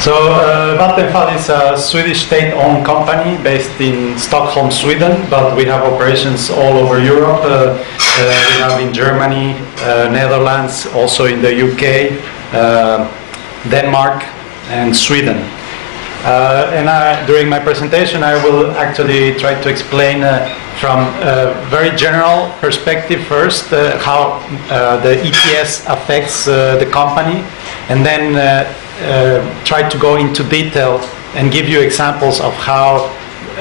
So Vattenfall is a Swedish state-owned company based in Stockholm, Sweden, but we have operations all over Europe. We have in Germany, Netherlands, also in the UK, Denmark, and Sweden. During my presentation, I will actually try to explain from a very general perspective first how the ETS affects the company, and then try to go into detail and give you examples of how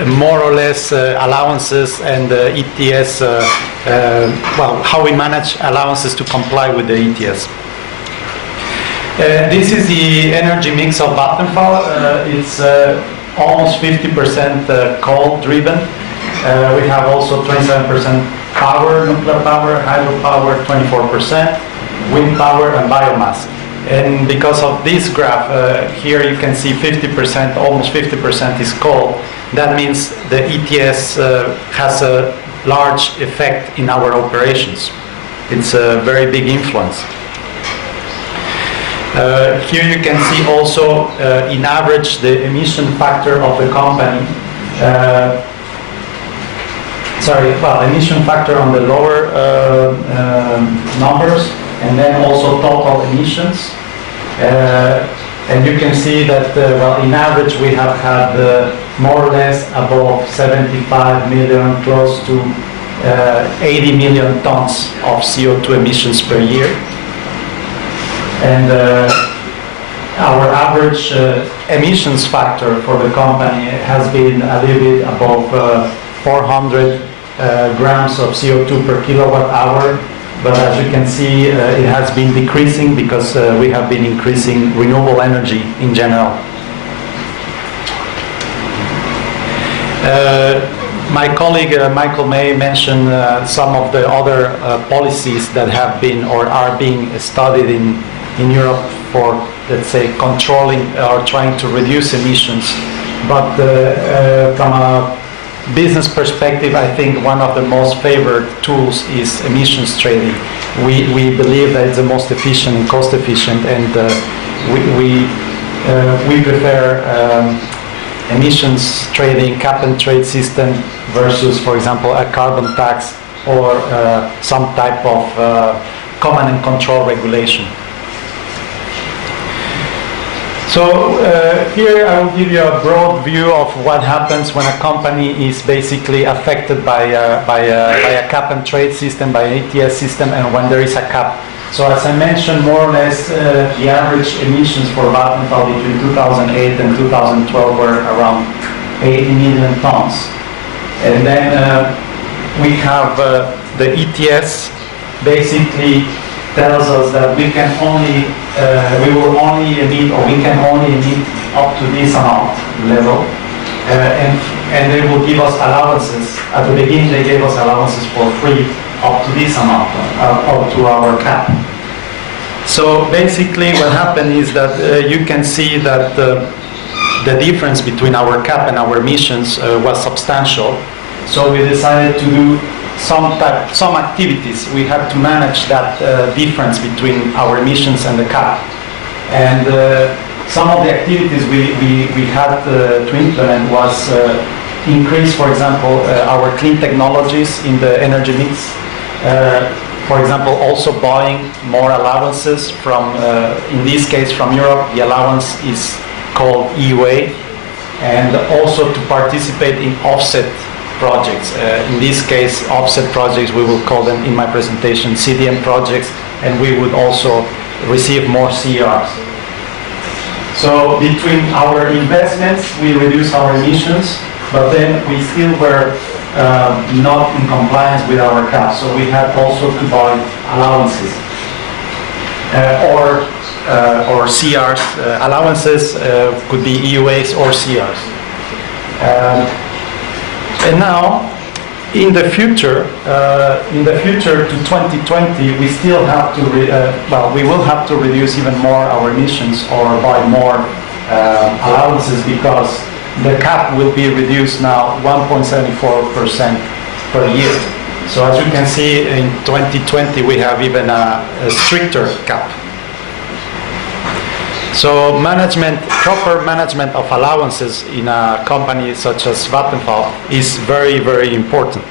more or less allowances and ETS, how we manage allowances to comply with the ETS. This is the energy mix of Vattenfall. It's almost 50% coal driven. We have also 27% power, nuclear power, hydropower, 24%, wind power, and biomass. And because of this graph, here you can see 50%, almost 50% is coal. That means the ETS has a large effect in our operations. It's a very big influence. Here you can see also, in average, the emission factor of the company. Emission factor on the lower numbers, and then also total emissions. And you can see that, in average, we have had more or less above 75 million, close to 80 million tons of CO2 emissions per year. And our average emissions factor for the company has been a little bit above 400 grams of CO2 per kilowatt hour. But as you can see, it has been decreasing because we have been increasing renewable energy in general. My colleague Michael May mentioned some of the other policies that have been or are being studied in Europe for, let's say, controlling or trying to reduce emissions. But from a business perspective, I think one of the most favored tools is emissions trading. We believe that it's the most efficient and cost efficient, and we prefer emissions trading, cap and trade system versus, for example, a carbon tax or some type of command and control regulation. So here I will give you a broad view of what happens when a company is basically affected by a cap and trade system, by an ETS system, and when there is a cap. So as I mentioned, more or less the average emissions for Vattenfall between 2008 and 2012 were around 80 million tons. And then we have the ETS basically tells us that we can only, we will only emit, or we can only emit up to this amount level, and they will give us allowances. At the beginning, they gave us allowances for free up to this amount, up to our cap. So basically, what happened is that you can see that the difference between our cap and our emissions was substantial. So we decided to do some activities. We had to manage that difference between our emissions and the cap. And some of the activities we had to implement was increase, for example, our clean technologies in the energy mix. For example, also buying more allowances from, in this case, from Europe. The allowance is called EUA, and also to participate in offset projects. In this case, offset projects, we will call them in my presentation CDM projects, and we would also receive more CRs. So between our investments, we reduce our emissions, but then we still were not in compliance with our cap. So we had also to buy allowances or CRs. Allowances could be EUAs or CRs. And now, in the future to 2020, we still have to, we will have to reduce even more our emissions or buy more allowances, because the cap will be reduced now 1.74% per year. So as you can see, in 2020, we have even a stricter cap. So proper management of allowances in a company such as Vattenfall is very, very important.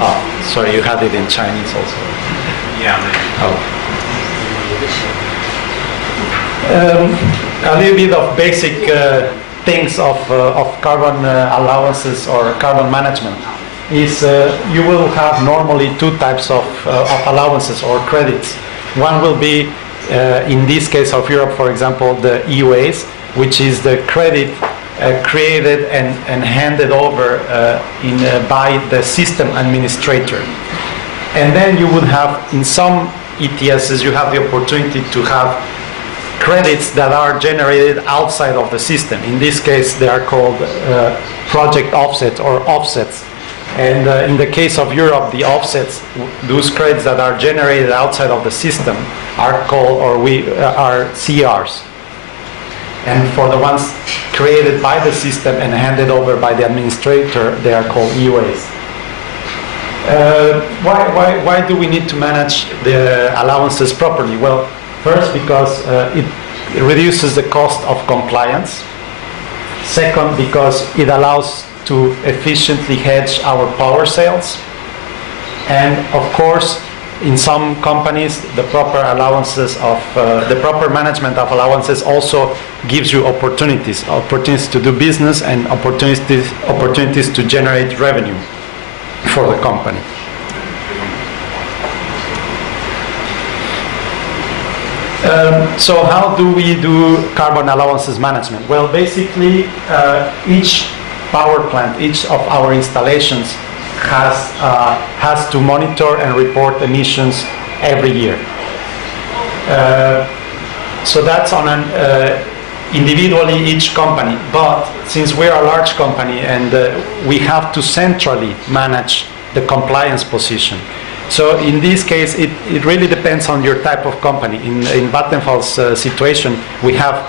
Oh, sorry, you had it in Chinese also. Yeah. Oh. A little bit of basic things of carbon allowances or carbon management is you will have normally two types of allowances or credits. One will be, in this case of Europe, for example, the EUAs, which is the credit created and handed over by the system administrator. And then you would have, in some ETSs, you have the opportunity to have credits that are generated outside of the system. In this case, they are called project offsets or offsets. And in the case of Europe, the offsets, those credits that are generated outside of the system are called, or are CRs. And for the ones created by the system and handed over by the administrator, they are called EUAs. Why do we need to manage the allowances properly? Well, first, because it reduces the cost of compliance. Second, because it allows to efficiently hedge our power sales. And of course, in some companies, the proper allowances of the proper management of allowances also gives you opportunities to do business and opportunities to generate revenue for the company. So how do we do carbon allowances management? Well, basically, each power plant, each of our installations has to monitor and report emissions every year. So that's on an individually each company. But since we're a large company and we have to centrally manage the compliance position. So in this case, it really depends on your type of company. In Vattenfall's situation, we have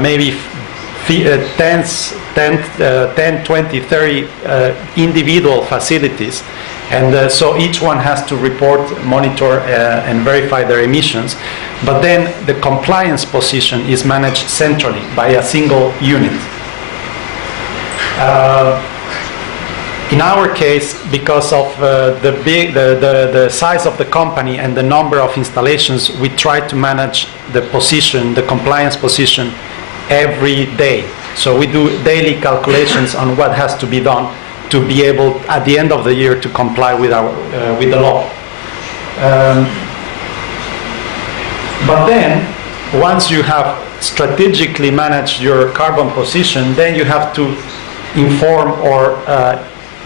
maybe 10, 20, 30 individual facilities. And so each one has to report, monitor, and verify their emissions. But then the compliance position is managed centrally by a single unit. In our case, because of the size of the company and the number of installations, we try to manage the position, the compliance position, every day. So we do daily calculations on what has to be done to be able, at the end of the year, to comply with the law. But then, once you have strategically managed your carbon position, then you have to inform or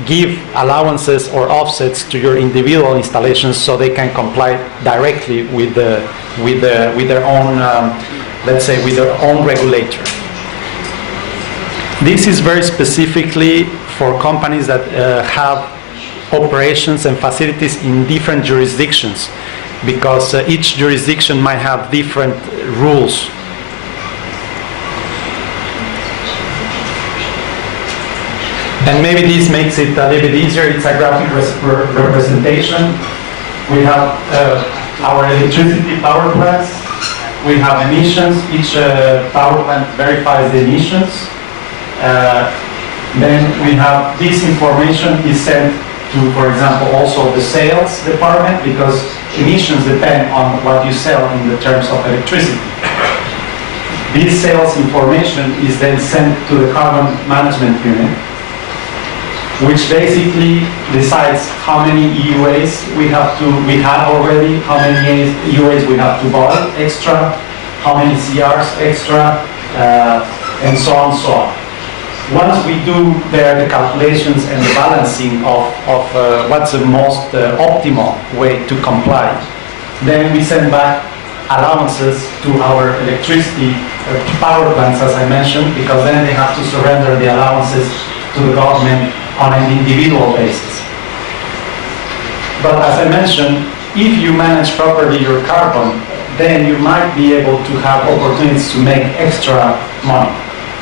give allowances or offsets to your individual installations so they can comply directly with their own, let's say, with their own regulator. This is very specifically for companies that have operations and facilities in different jurisdictions, because each jurisdiction might have different rules. And maybe this makes it a little bit easier. It's a graphic representation. We have our electricity power plants. We have emissions. Each power plant verifies the emissions. Then we have this information is sent to, for example, also the sales department, because emissions depend on what you sell in the terms of electricity. This sales information is then sent to the carbon management unit, which basically decides how many EUAs we have already, how many EUAs we have to buy extra, how many CRs extra, and so on and so on. Once we do the calculations and the balancing of what's the most optimal way to comply, then we send back allowances to our electricity power plants, as I mentioned, because then they have to surrender the allowances to the government on an individual basis. But as I mentioned, if you manage properly your carbon, then you might be able to have opportunities to make extra money.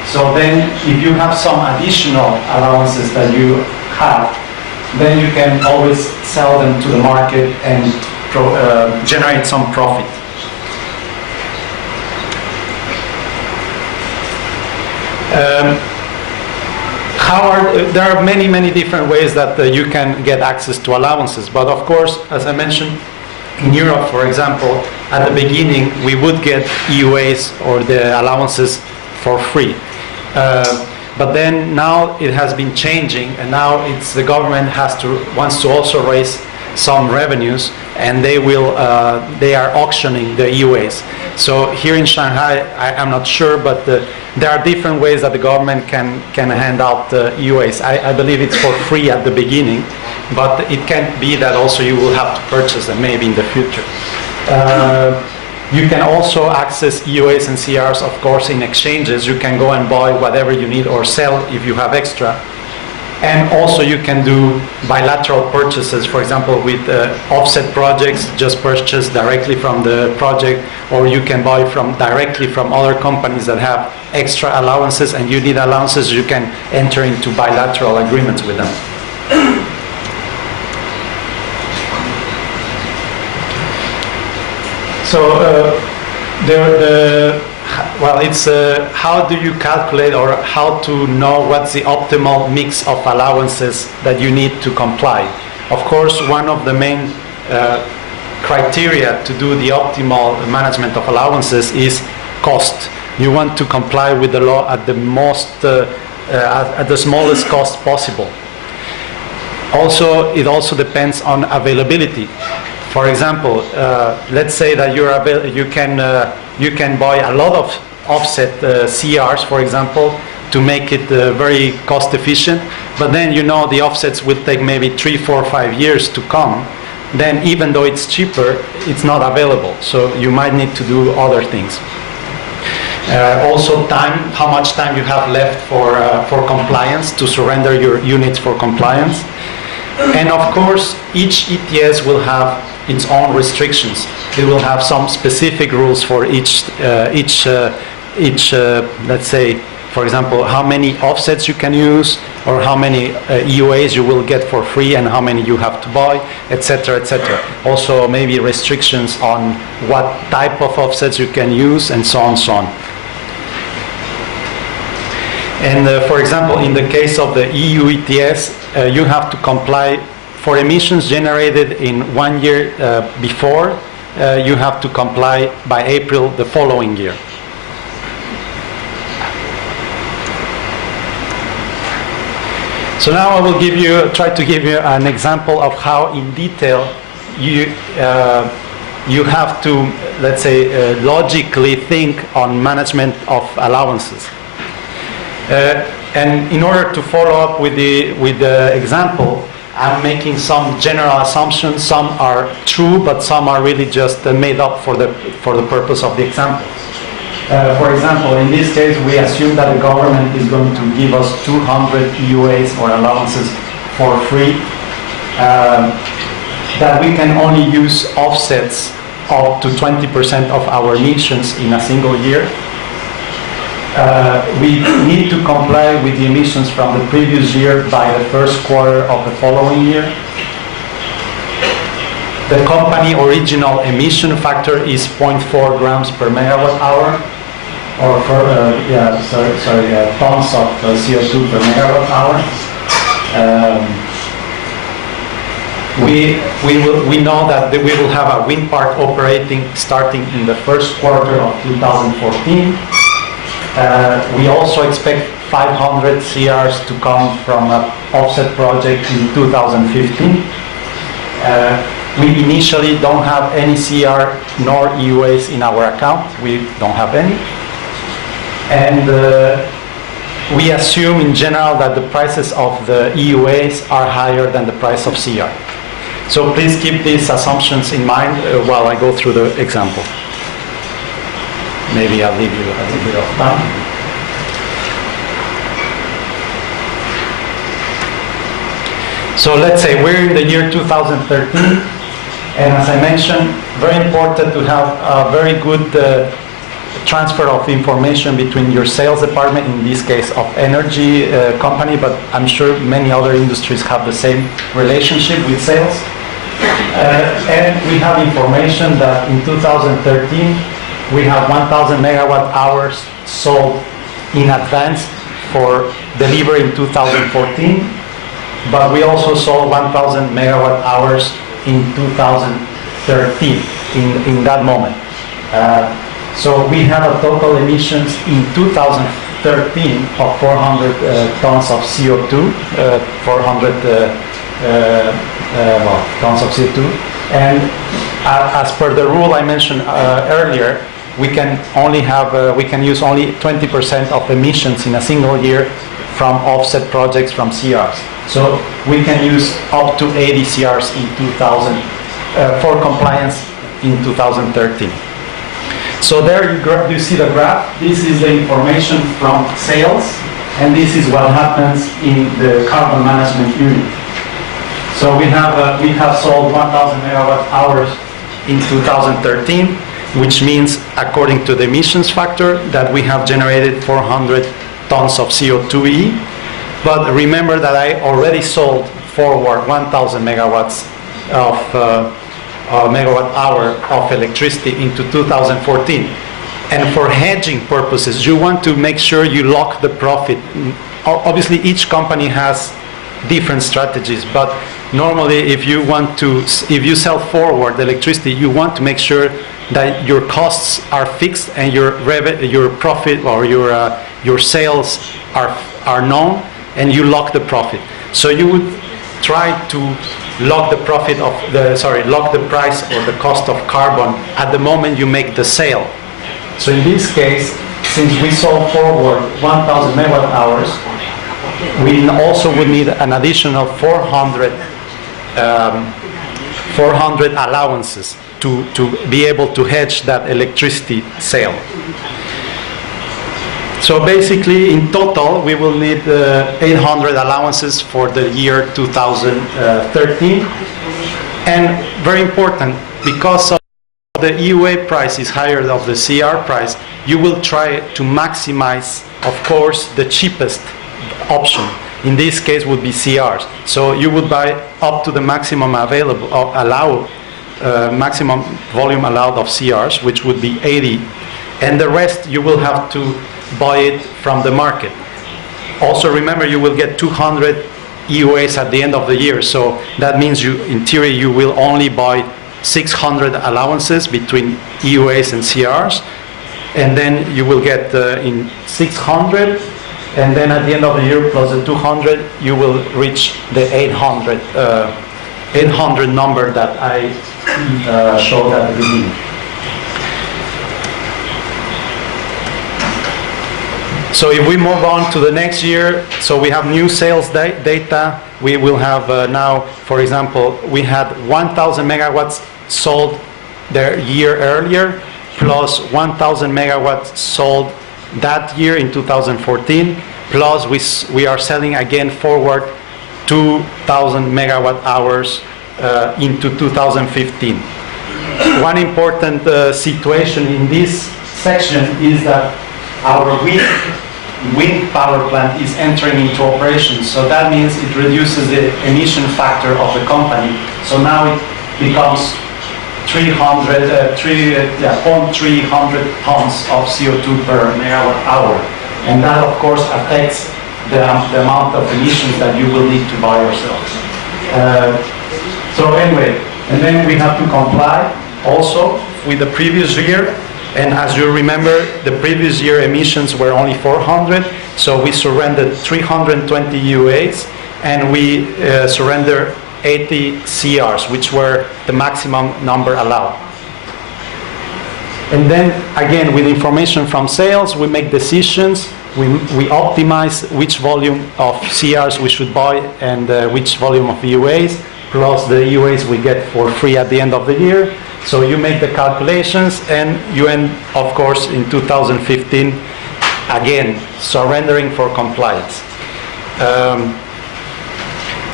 So then if you have some additional allowances that you have, then you can always sell them to the market and generate some profit. there are many different ways that you can get access to allowances. But of course, as I mentioned, in Europe, for example, at the beginning, we would get EUAs or the allowances for free. But then now it has been changing, and now the government wants to also raise some revenues, and they are auctioning the EUAs. So here in Shanghai, I'm not sure, but there are different ways that the government can hand out EUAs. I believe it's for free at the beginning, but it can be that also you will have to purchase them maybe in the future. You can also access EUAs and CRs, of course, in exchanges. You can go and buy whatever you need or sell if you have extra. And also you can do bilateral purchases, for example, with offset projects, just purchase directly from the project, or you can buy directly from other companies that have extra allowances and you need allowances, you can enter into bilateral agreements with them. So it's how do you calculate or how to know what's the optimal mix of allowances that you need to comply. Of course, one of the main criteria to do the optimal management of allowances is cost. You want to comply with the law at the smallest cost possible. Also, it also depends on availability. For example, let's say that you can buy a lot of offset CRs, for example, to make it very cost efficient, but then the offsets will take maybe 3, 4, 5 years to come. Then even though it's cheaper, it's not available, so you might need to do other things. Also time, how much time you have left for compliance, to surrender your units for compliance. And of course, each ETS will have its own restrictions. It will have some specific rules for each let's say, for example, how many offsets you can use, or how many EUAs you will get for free and how many you have to buy, etc., etc. Also maybe restrictions on what type of offsets you can use, and so on, so on. And for example, in the case of the EU ETS, you have to comply for emissions generated in 1 year before. You have to comply by April the following year. So now I will try to give you an example of how in detail you have to, let's say, logically think on management of allowances. And in order to follow up with the example, I'm making some general assumptions. Some are true, but some are really just made up for the purpose of the example. For example, in this case, we assume that the government is going to give us 200 EUAs or allowances for free, that we can only use offsets up to 20% of our emissions in a single year. We need to comply with the emissions from the previous year by the first quarter of the following year. The company original emission factor is 0.4 grams per megawatt hour, or tons of CO2 per megawatt hour. We know that we will have a wind park operating starting in the first quarter of 2014. We also expect 500 CRs to come from an offset project in 2015. We initially don't have any CR nor EUAs in our account. We don't have any. And we assume in general that the prices of the EUAs are higher than the price of CR. So please keep these assumptions in mind while I go through the example. Maybe I'll leave you a little bit of time. So let's say we're in the year 2013, and as I mentioned, very important to have a very good transfer of information between your sales department, in this case of energy company, but I'm sure many other industries have the same relationship with sales. And we have information that in 2013, we have 1,000 megawatt hours sold in advance for delivery in 2014, but we also sold 1,000 megawatt hours in 2013 in that moment. So we have a total emissions in 2013 of 400 tons of CO2, 400 tons of CO2, and as per the rule I mentioned earlier, we can use only 20% of emissions in a single year from offset projects from CRs. So we can use up to 80 CRs in 2000 for compliance in 2013. So there you see the graph. This is the information from sales, and this is what happens in the carbon management unit. So we have sold 1,000 megawatt hours in 2013, which means, according to the emissions factor, that we have generated 400 tons of CO2e. But remember that I already sold forward 1,000 megawatts of megawatt hour of electricity into 2014. And for hedging purposes, you want to make sure you lock the profit. Obviously, each company has different strategies, but normally if you sell forward electricity, you want to make sure that your costs are fixed and your profit or your sales are known, and you lock the profit. So you would try to lock the profit of lock the price or the cost of carbon at the moment you make the sale. So in this case, since we sold forward 1,000 megawatt hours, we also would need an additional 400 allowances to be able to hedge that electricity sale. So basically, in total, we will need 800 allowances for the year 2013. And very important, because of the EUA price is higher than the CR price, you will try to maximize, of course, the cheapest option. In this case would be CRs. So you would buy up to the maximum maximum volume allowed of CRs, which would be 80, and the rest you will have to buy it from the market. Also remember, you will get 200 EUAs at the end of the year, so that means in theory you will only buy 600 allowances between EUAs and CRs, and then you will get in 600, and then at the end of the year plus the 200 you will reach the 800 number that I showed at the beginning. So if we move on to the next year, so we have new sales data. We will have now, for example, we had 1,000 megawatts sold the year earlier, plus 1,000 megawatts sold that year in 2014, plus we are selling again forward 2,000 megawatt hours into 2015. One important situation in this section is that our wind power plant is entering into operation, so that means it reduces the emission factor of the company. So now it becomes 0.300 tons of CO2 per megawatt hour, and that of course affects the amount of emissions that you will need to buy yourselves. So anyway, and then we have to comply also with the previous year. And as you remember, the previous year emissions were only 400, so we surrendered 320 EUAs, and we surrendered 80 CRs, which were the maximum number allowed. And then, again, with information from sales, we make decisions, we optimize which volume of CRs we should buy and which volume of EUAs, plus the EUAs we get for free at the end of the year. So you make the calculations, and you end, of course, in 2015, again, surrendering for compliance.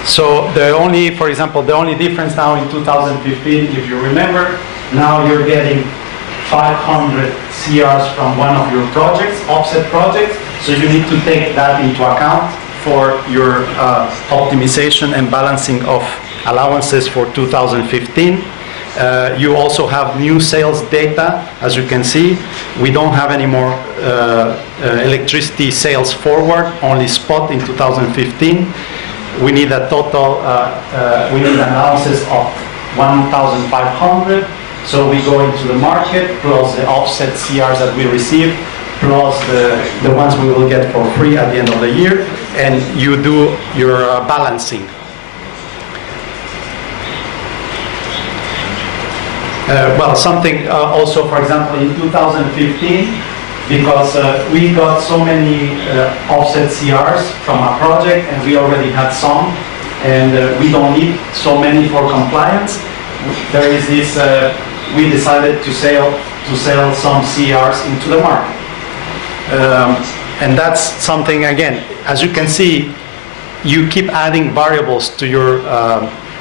So for example, the only difference now in 2015, if you remember, now you're getting 500 CRs from one of your projects, offset projects, so you need to take that into account for your optimization and balancing of allowances for 2015. You also have new sales data. As you can see, we don't have any more electricity sales forward, only spot in 2015. We need a total, we need allowances of 1,500. So we go into the market, plus the offset CRs that we receive, plus the ones we will get for free at the end of the year, and you do your balancing. Well, something also, for example, in 2015, because we got so many offset CRs from a project, and we already had some, and we don't need so many for compliance. There is this, we decided to sell some CRs into the market. And that's something, again, as you can see, you keep adding variables to your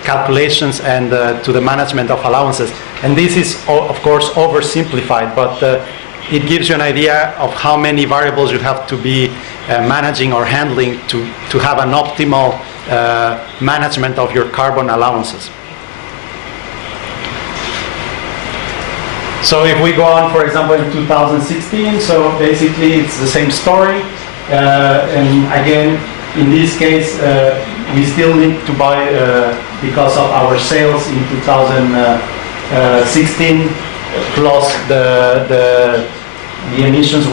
calculations and to the management of allowances. And this is, of course, oversimplified, but it gives you an idea of how many variables you have to be managing or handling to have an optimal management of your carbon allowances. So if we go on, for example, in 2016, so basically it's the same story. And again, in this case, we still need to buy, because of our sales in 2016, plus the emissions,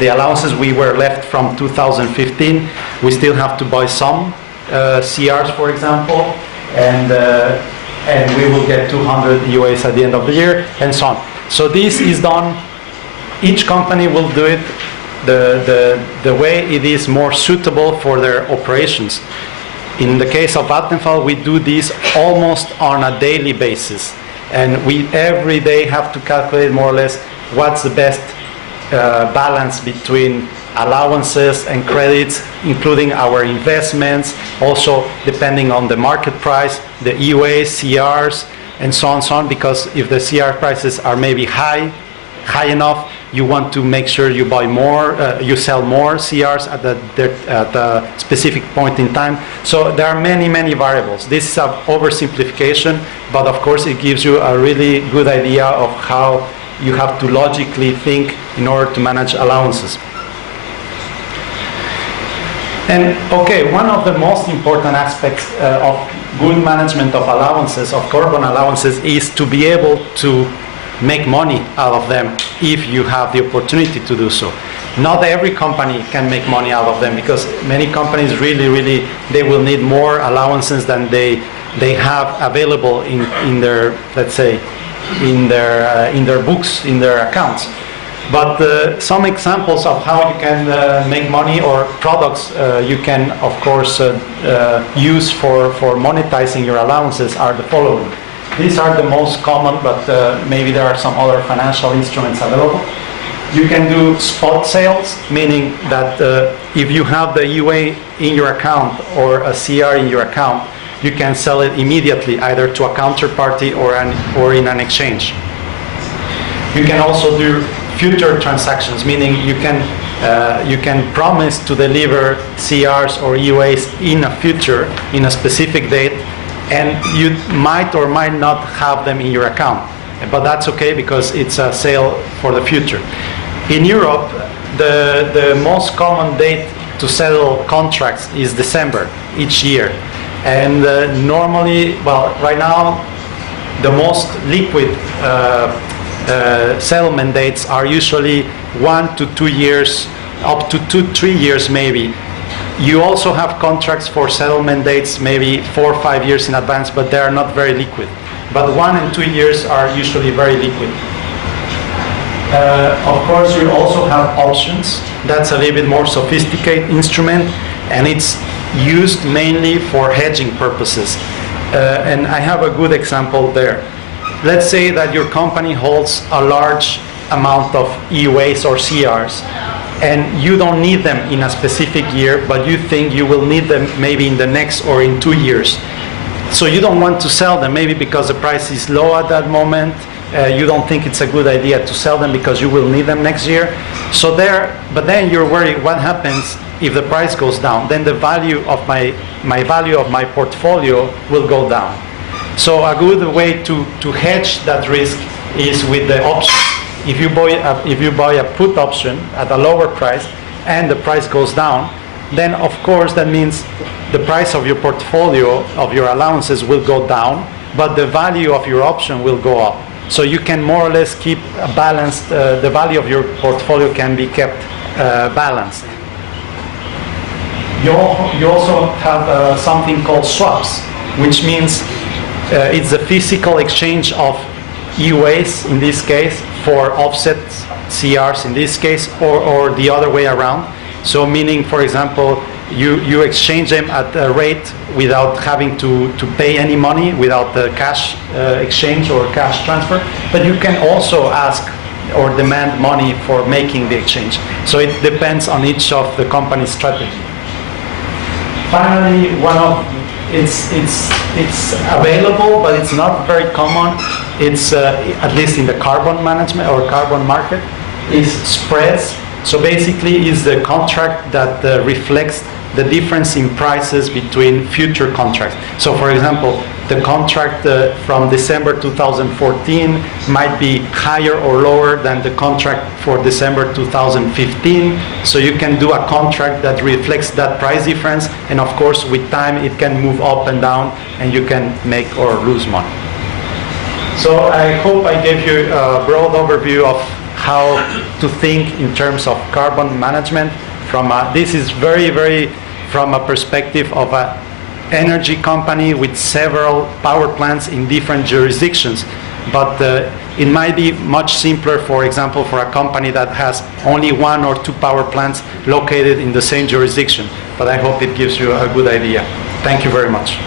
the allowances we were left from 2015, we still have to buy some CRs, for example, and we will get 200 EUAs at the end of the year, and so on. So this is done, each company will do it the way it is more suitable for their operations. In the case of Vattenfall, we do this almost on a daily basis. And we every day have to calculate more or less what's the best balance between allowances and credits, including our investments, also depending on the market price, the EUAs, CRs, and so on, because if the CR prices are maybe high enough, you want to make sure you buy more, you sell more CRs at the specific point in time. So there are many variables. This is an oversimplification, but of course it gives you a really good idea of how you have to logically think in order to manage allowances. And okay, one of the most important aspects of good management of allowances, of carbon allowances, is to be able to make money out of them if you have the opportunity to do so. Not every company can make money out of them, because many companies really they will need more allowances than they have available in their, let's say, in their books, in their accounts. But some examples of how you can make money, or products you can of course use for monetizing your allowances, are the following. These are the most common, but maybe there are some other financial instruments available. You can do spot sales, meaning that if you have the EUA in your account or a CR in your account, you can sell it immediately, either to a counterparty or in an exchange. You can also do future transactions, meaning you can promise to deliver CRs or EUAs in a future, in a specific date, and you might or might not have them in your account. But that's okay, because it's a sale for the future. In Europe, the most common date to settle contracts is December each year. And normally, well, right now, the most liquid settlement dates are usually 1 to 2 years, up to 2-3 years maybe. You also have contracts for settlement dates maybe 4 or 5 years in advance, but they are not very liquid. But 1 and 2 years are usually very liquid. Of course, you also have options. That's a little bit more sophisticated instrument, and it's used mainly for hedging purposes. And I have a good example there. Let's say that your company holds a large amount of EUAs or CRs, and you don't need them in a specific year, but you think you will need them maybe in the next or in 2 years. So you don't want to sell them, maybe because the price is low at that moment. You don't think it's a good idea to sell them because you will need them next year. So but then you're worried, what happens if the price goes down? Then the value of my value of my portfolio will go down. So a good way to hedge that risk is with the option. If you buy a put option at a lower price and the price goes down, then of course that means the price of your portfolio, of your allowances will go down, but the value of your option will go up. So you can more or less keep a balanced, the value of your portfolio can be kept balanced. You also have something called swaps, which means it's a physical exchange of EUAs in this case for offset CRs in this case, or the other way around. So meaning, for example, you exchange them at a rate without having to pay any money, without the cash exchange or cash transfer, but you can also ask or demand money for making the exchange. So it depends on each of the company's strategy. Finally, it's available, but it's not very common. It's at least in the carbon management or carbon market, is spreads. So basically, is the contract that reflects the difference in prices between future contracts. So for example, the contract from December 2014 might be higher or lower than the contract for December 2015. So you can do a contract that reflects that price difference, and of course with time it can move up and down and you can make or lose money. So I hope I gave you a broad overview of how to think in terms of carbon management. This is very from a perspective of an energy company with several power plants in different jurisdictions. But it might be much simpler, for example, for a company that has only 1 or 2 power plants located in the same jurisdiction. But I hope it gives you a good idea. Thank you very much.